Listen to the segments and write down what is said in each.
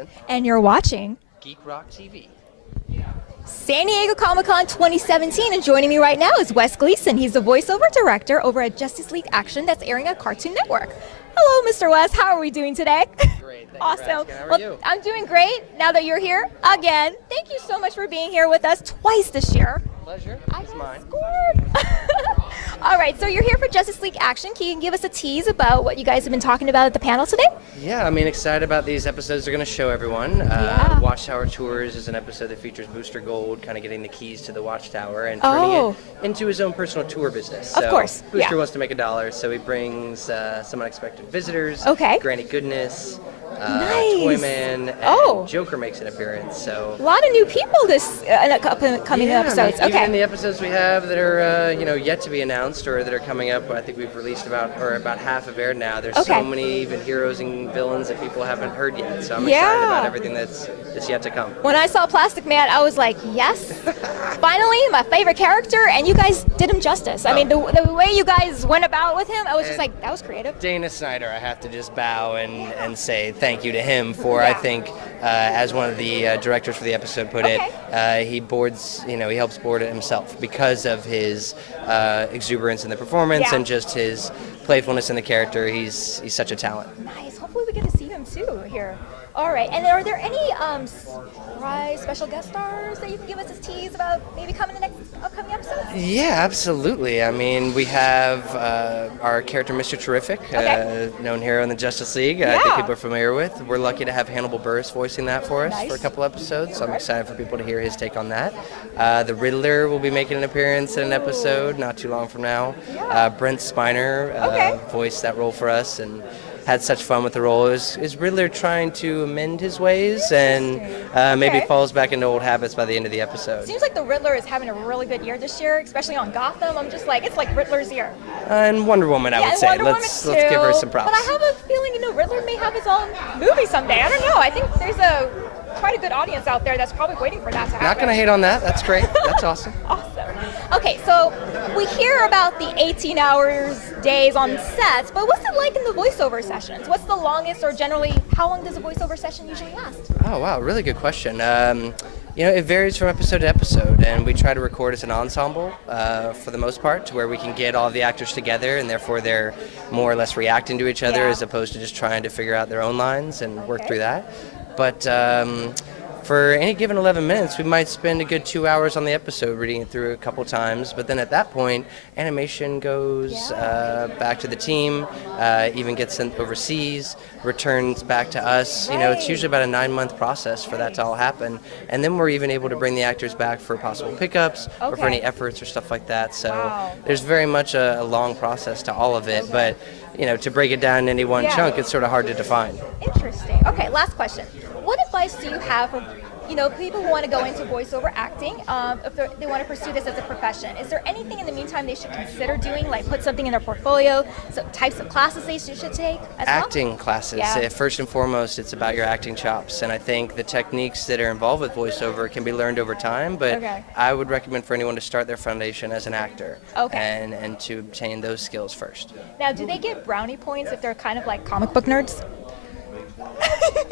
Gleason. And you're watching Geek Rock TV. San Diego Comic-Con 2017, and joining me right now is Wes Gleason. He's the voiceover director over at Justice League Action that's airing on Cartoon Network. Hello, Mr. Wes. How are we doing today? Great. Awesome. How are you? I'm doing great now that you're here again. Thank you so much for being here with us twice this year. Pleasure. It's mine. Scored. All right, so you're here for Justice League Action. Can you give us a tease about what you guys have been talking about at the panel today? Yeah, I mean, excited about these episodes they're going to show everyone. Watchtower Tours is an episode that features Booster Gold kind of getting the keys to the Watchtower and turning it into his own personal tour business. Of course. Booster wants to make $1, so he brings some unexpected visitors. Okay. Granny Goodness. Nice. Toyman, and Joker makes an appearance. So a lot of new people this coming episodes. I mean, even in the episodes we have that are yet to be announced or that are coming up, I think we've released about half have aired now. There's so many even heroes and villains that people haven't heard yet. So I'm excited about everything that's yet to come. When I saw Plastic Man, I was like, yes, finally, my favorite character, and you guys did him justice. I mean, the way you guys went about with him, I was just like, that was creative. Snyder, I have to just bow and say thank you to him for, I think, as one of the directors for the episode put it, he helps board it himself because of his exuberance in the performance and just his playfulness in the character. He's such a talent. Nice. Hopefully we get to see him too here. All right. And are there any surprise special guest stars that you can give us a tease about maybe coming in the next upcoming episodes? Yeah, absolutely. I mean, we have our character, Mr. Terrific, known hero in the Justice League. I think people are familiar with. We're lucky to have Hannibal Buress voicing that for us for a couple episodes, so I'm excited for people to hear his take on that. The Riddler will be making an appearance in an episode not too long from now. Brent Spiner voiced that role for us and had such fun with the role. Is Riddler trying to amend his ways and maybe falls back into old habits by the end of the episode. Seems like the Riddler is having a really good year this year, especially on Gotham. I'm just like, it's like Riddler's year. And Wonder Woman, I would say. Let's give her some props. But I have a feeling, Riddler may have his own movie someday. I don't know. I think there's quite a good audience out there that's probably waiting for that to happen. Not going to hate on that. That's great. That's awesome. Awesome. Okay, so we hear about the 18 hours days on sets, but what's it like in the voiceover sessions? What's the longest, or generally, how long does a voiceover session usually last? Oh, wow. Really good question. It varies from episode to episode, and we try to record as an ensemble for the most part, to where we can get all the actors together, and therefore they're more or less reacting to each other as opposed to just trying to figure out their own lines and work through that. But for any given 11 minutes, we might spend a good 2 hours on the episode reading it through a couple times. But then at that point, animation goes back to the team, even gets sent overseas, returns back to us. It's usually about a 9-month process for that to all happen. And then we're even able to bring the actors back for possible pickups or for any efforts or stuff like that. So there's very much a long process to all of it. But to break it down in any one chunk, it's sort of hard to define. Interesting. Okay, last question. What advice do you have for people who want to go into voiceover acting, if they want to pursue this as a profession? Is there anything in the meantime they should consider doing, like put something in their portfolio, some types of classes they should take as Acting classes. First and foremost, it's about your acting chops, and I think the techniques that are involved with voiceover can be learned over time, but I would recommend for anyone to start their foundation as an actor and to obtain those skills first. Now, do they get brownie points if they're kind of like comic book nerds?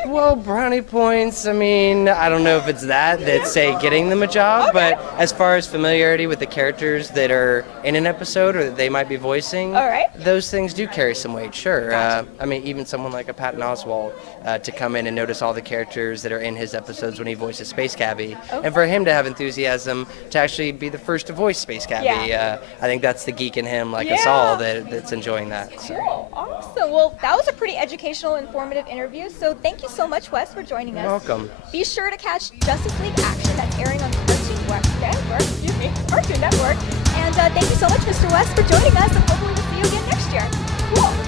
Well, brownie points, I mean, I don't know if it's that's, say, getting them a job, but as far as familiarity with the characters that are in an episode or that they might be voicing, those things do carry some weight, sure. I mean, even someone like a Patton Oswalt to come in and notice all the characters that are in his episodes when he voices Space Cabbie, and for him to have enthusiasm to actually be the first to voice Space Cabbie. I think that's the geek in him, like us all, that's enjoying that. Cool, awesome. Well, that was a pretty educational, informative interview, so thank you so much, Wes, for joining us. You're welcome. Be sure to catch Justice League Action that's airing on Cartoon Network. And thank you so much, Mr. Wes, for joining us, and hopefully we'll see you again next year. Cool.